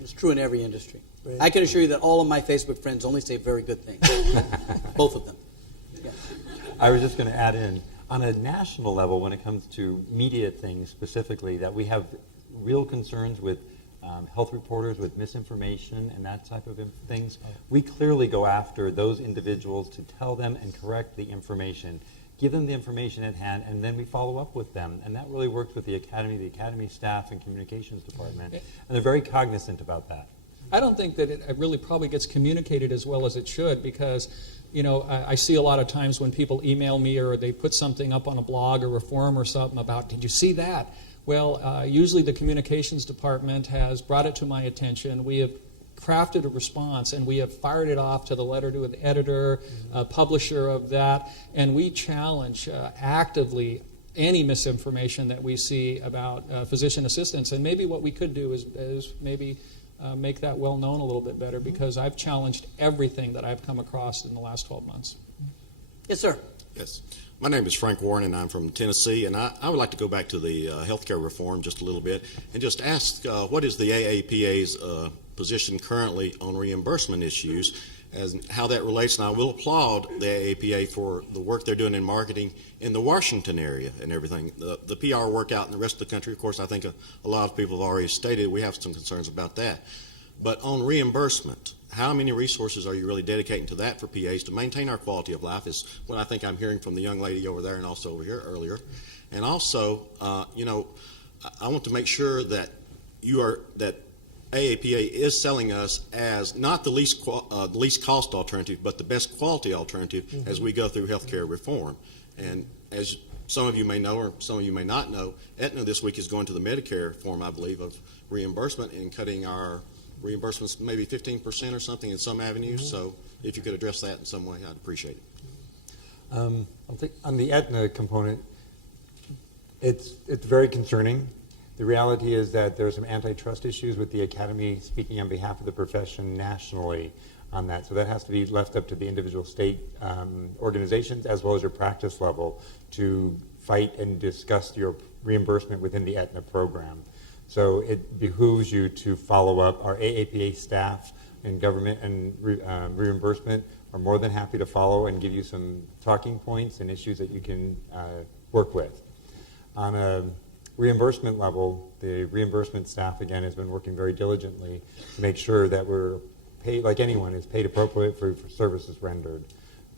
It's true in every industry. Right. I can assure you that all of my Facebook friends only say very good things. Both of them. Yeah. I was just going to add in, on a national level, when it comes to media things specifically, that we have real concerns with health reporters, with misinformation and that type of things. We clearly go after those individuals to tell them and correct the information, give them the information at hand, and then we follow up with them. And that really works with the academy staff and communications department. And they're very cognizant about that. I don't think that it really probably gets communicated as well as it should, because I see a lot of times when people email me or they put something up on a blog or a forum or something about, did you see that? Well, usually the communications department has brought it to my attention. We have crafted a response, and we have fired it off to the letter to the editor, publisher of that, and we challenge actively any misinformation that we see about physician assistants. And maybe what we could do is maybe make that well known a little bit better, because I've challenged everything that I've come across in the last 12 months. Yes, sir. Yes. My name is Frank Warren, and I'm from Tennessee, and I would like to go back to the healthcare reform just a little bit and just ask what is the AAPA's position currently on reimbursement issues, as how that relates. And I will applaud the AAPA for the work they're doing in marketing in the Washington area and everything. The PR work out in the rest of the country, of course, I think a lot of people have already stated we have some concerns about that. But on reimbursement, how many resources are you really dedicating to that for PAs to maintain our quality of life is what I think I'm hearing from the young lady over there and also over here earlier. And also, I want to make sure that that AAPA is selling us as not the least cost alternative, but the best quality alternative as we go through healthcare reform. And as some of you may know, or some of you may not know, Aetna this week is going to the Medicare form, I believe, of reimbursement and cutting our reimbursements maybe 15% or something in some avenues. So if you could address that in some way, I'd appreciate it. I'll take, on the Aetna component, it's very concerning. The reality is that there are some antitrust issues with the Academy speaking on behalf of the profession nationally on that. So that has to be left up to the individual state organizations as well as your practice level to fight and discuss your reimbursement within the Aetna program. So it behooves you to follow up. Our AAPA staff and government and reimbursement are more than happy to follow and give you some talking points and issues that you can work with. On a reimbursement level, the reimbursement staff, again, has been working very diligently to make sure that we're paid, like anyone, is paid appropriate for services rendered.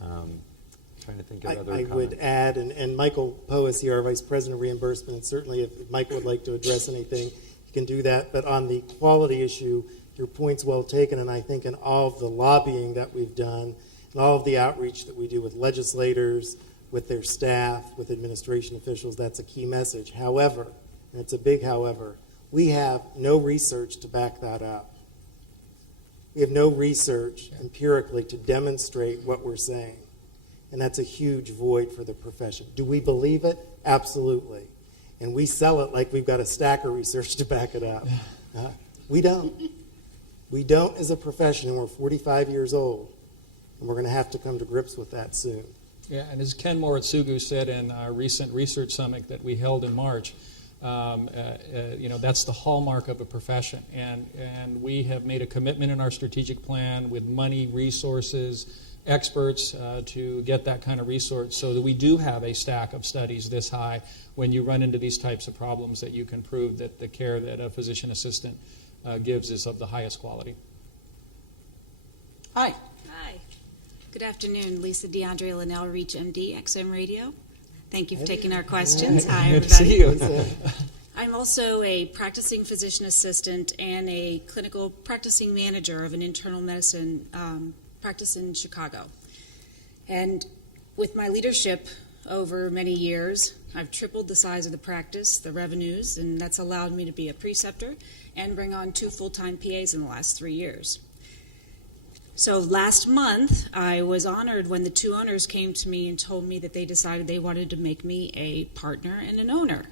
Trying to think of other comments. I would add, and Michael Poe is here, our Vice President of Reimbursement, and certainly if Michael would like to address anything, he can do that. But on the quality issue, your point's well taken, and I think in all of the lobbying that we've done and all of the outreach that we do with legislators, with their staff, with administration officials, that's a key message. However, and it's a big however, we have no research to back that up. We have no research empirically to demonstrate what we're saying. And that's a huge void for the profession. Do we believe it? Absolutely. And we sell it like we've got a stack of research to back it up. We don't. We don't as a profession, and we're 45 years old. And we're going to have to come to grips with that soon. Yeah, and as Ken Moritsugu said in our recent research summit that we held in March, that's the hallmark of a profession. And we have made a commitment in our strategic plan with money, resources, experts to get that kind of resource so that we do have a stack of studies this high when you run into these types of problems that you can prove that the care that a physician assistant gives is of the highest quality. Hi. Hi. Good afternoon. Lisa DeAndre Linnell, Reach MD, XM Radio. Thank you for taking our questions. Hi, Good to everybody. see you. I'm also a practicing physician assistant and a clinical practicing manager of an internal medicine practice in Chicago. And with my leadership over many years, I've tripled the size of the practice, the revenues, and that's allowed me to be a preceptor and bring on 2 full-time PAs in the last 3 years. So last month, I was honored when the 2 owners came to me and told me that they decided they wanted to make me a partner and an owner.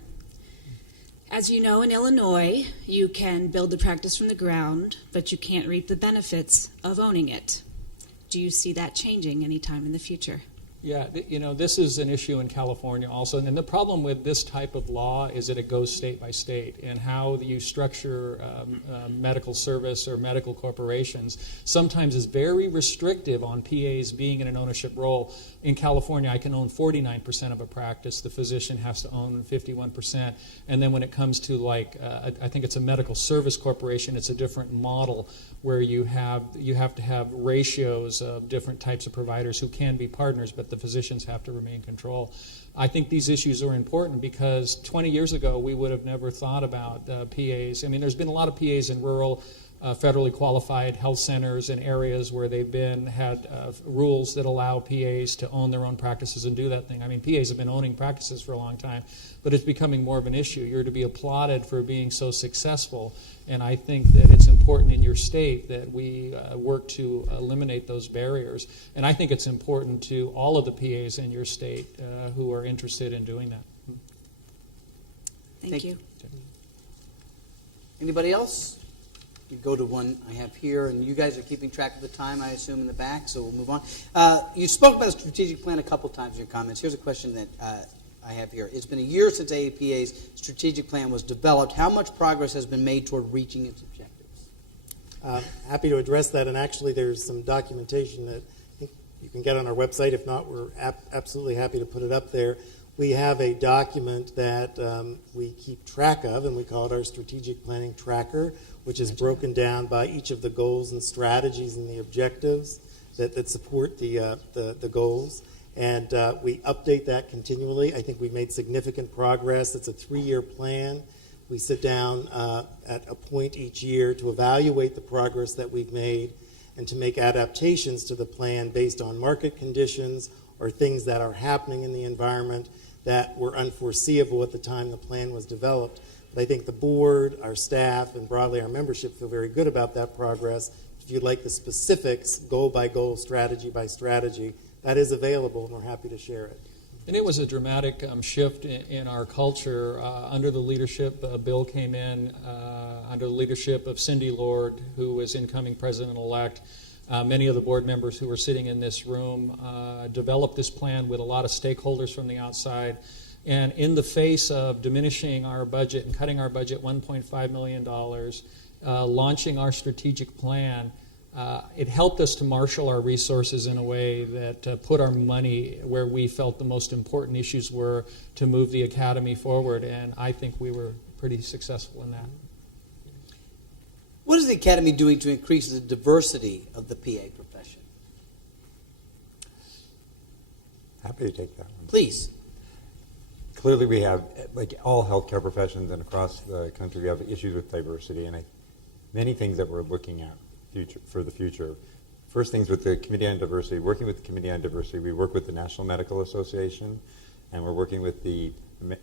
As you know, in Illinois, you can build the practice from the ground, but you can't reap the benefits of owning it. Do you see that changing anytime in the future? Yeah, this is an issue in California also. And the problem with this type of law is that it goes state by state, and how you structure medical service or medical corporations sometimes is very restrictive on PAs being in an ownership role. In California, I can own 49% of a practice. The physician has to own 51%. And then when it comes to I think it's a medical service corporation, it's a different model where you have to have ratios of different types of providers who can be partners, but the physicians have to remain in control. I think these issues are important because 20 years ago we would have never thought about PAs. I mean, there's been a lot of PAs in rural, federally qualified health centers and areas where they've had rules that allow PAs to own their own practices and do that thing. I mean, PAs have been owning practices for a long time, but it's becoming more of an issue. You're to be applauded for being so successful, and I think that it's important in your state that we work to eliminate those barriers. And I think it's important to all of the PAs in your state who are interested in doing that. Thank you. Anybody else? You go to one I have here, and you guys are keeping track of the time, I assume, in the back, so we'll move on. You spoke about a strategic plan a couple times in your comments. Here's a question that I have here. It's been a year since AAPA's strategic plan was developed. How much progress has been made toward reaching its objectives? Happy to address that, and actually there's some documentation that I think you can get on our website. If not, we're absolutely happy to put it up there. We have a document that we keep track of, and we call it our strategic planning tracker, which is broken down by each of the goals and strategies and the objectives that support the goals. And we update that continually. I think we've made significant progress. It's a 3-year plan. We sit down at a point each year to evaluate the progress that we've made and to make adaptations to the plan based on market conditions or things that are happening in the environment that were unforeseeable at the time the plan was developed. But I think the board, our staff, and broadly our membership feel very good about that progress. If you'd like the specifics, goal by goal, strategy by strategy, that is available, and we're happy to share it. And it was a dramatic shift in our culture. Under the leadership, Bill came in, under the leadership of Cindy Lord, who was incoming president-elect. Many of the board members who were sitting in this room developed this plan with a lot of stakeholders from the outside. And in the face of diminishing our budget and cutting our budget $1.5 million, launching our strategic plan, it helped us to marshal our resources in a way that put our money where we felt the most important issues were to move the academy forward. And I think we were pretty successful in that. What is the Academy doing to increase the diversity of the PA profession? Happy to take that one. Please. Clearly we have, like all healthcare professions and across the country, we have issues with diversity, and many things that we're looking at for the future. First things with the Committee on Diversity, working with the Committee on Diversity, we work with the National Medical Association, and we're working with the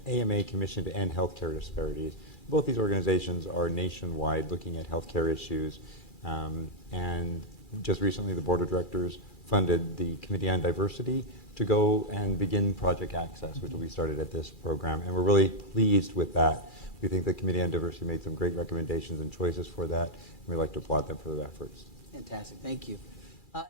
AMA Commission to End Healthcare Disparities. Both these organizations are nationwide looking at healthcare issues, and just recently the Board of Directors funded the Committee on Diversity to go and begin Project Access, which will be started at this program, and we're really pleased with that. We think the Committee on Diversity made some great recommendations and choices for that, and we'd like to applaud them for their efforts. Fantastic. Thank you.